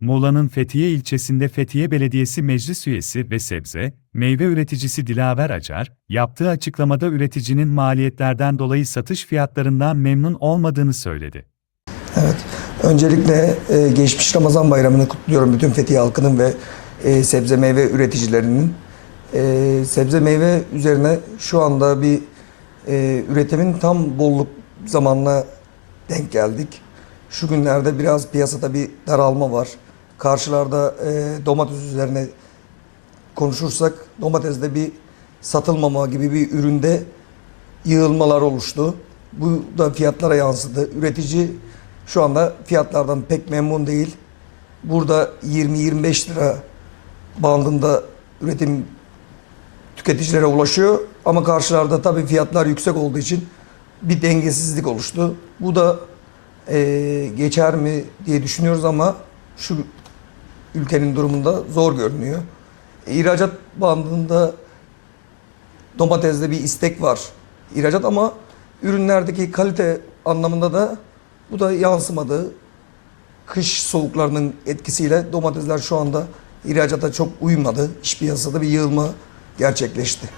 Muğla'nın Fethiye ilçesinde Fethiye Belediyesi Meclis Üyesi ve sebze, meyve üreticisi Dilaver Acar, yaptığı açıklamada üreticinin maliyetlerden dolayı satış fiyatlarından memnun olmadığını söyledi. Evet. Öncelikle e, geçmiş Ramazan bayramını kutluyorum bütün Fethiye halkının ve e, sebze meyve üreticilerinin. E, sebze meyve üzerine şu anda bir e, üretimin tam bolluk zamanına denk geldik. Şu günlerde biraz piyasada bir daralma var. Karşılarda e, domates üzerine konuşursak domatesde bir satılmama gibi bir üründe yığılmalar oluştu. Bu da fiyatlara yansıdı. Üretici şu anda fiyatlardan pek memnun değil. Burada 20-25 lira bandında üretim tüketicilere ulaşıyor. Ama karşılarda tabii fiyatlar yüksek olduğu için bir dengesizlik oluştu. Bu da eee, geçer mi diye düşünüyoruz ama şu ülkenin durumunda zor görünüyor. İhracat bandında domatesde bir istek var. İhracat ama ürünlerdeki kalite anlamında da bu da yansımadı. Kış soğuklarının etkisiyle domatesler şu anda ihracata çok uymadı. İş piyasada bir yığılma gerçekleşti.